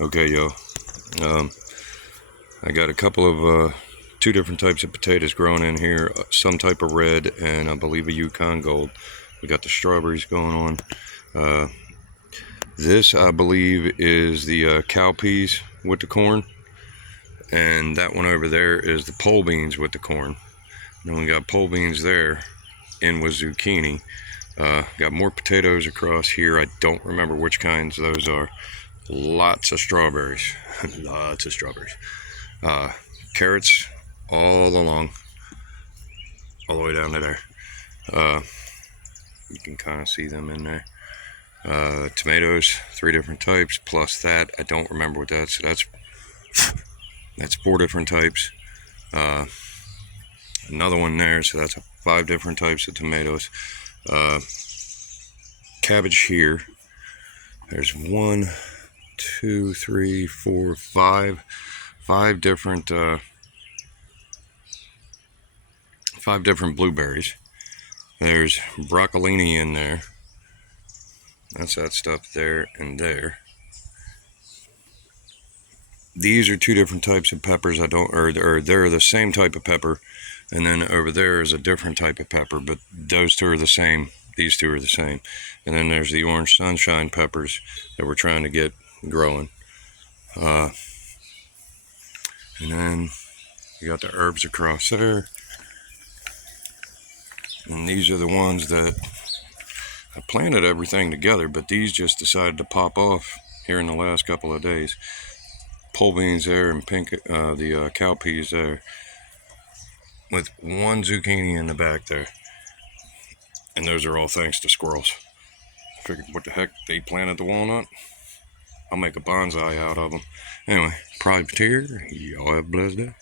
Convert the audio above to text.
Okay, y'all. I got a couple of two different types of potatoes growing in here. Some type of red and I believe a Yukon Gold. We got the strawberries going on. This I believe is the cow peas with the corn, and that one over there is the pole beans with the corn. Then we got pole beans there in with zucchini. Got more potatoes across here. I don't remember which kinds those are. Lots of strawberries. Lots of strawberries. Carrots all along, all the way down to there. You can kind of see them in there. Tomatoes, 3 different types, plus that. I don't remember what that's. So that's 4 different types. Another one there, so that's 5 different types of tomatoes. Cabbage here. There's 1, 2, 3, 4, 5 different 5 different blueberries. There's broccolini in there. That's that stuff there and there. These are 2 different types of peppers. Or they're the same type of pepper, and then over there is a different type of pepper, but those 2 are the same. These 2 are the same. And then there's the orange sunshine peppers that we're trying to get growing. And then you got the herbs across there. And these are the ones that I planted everything together, but these just decided to pop off here in the last couple of days. Pole beans there and pink, the cow peas there, with 1 zucchini in the back there. And those are all thanks to squirrels. I figured, what the heck, they planted the walnut? I'll make a bonsai out of them. Anyway, privateer, y'all have a blessed day.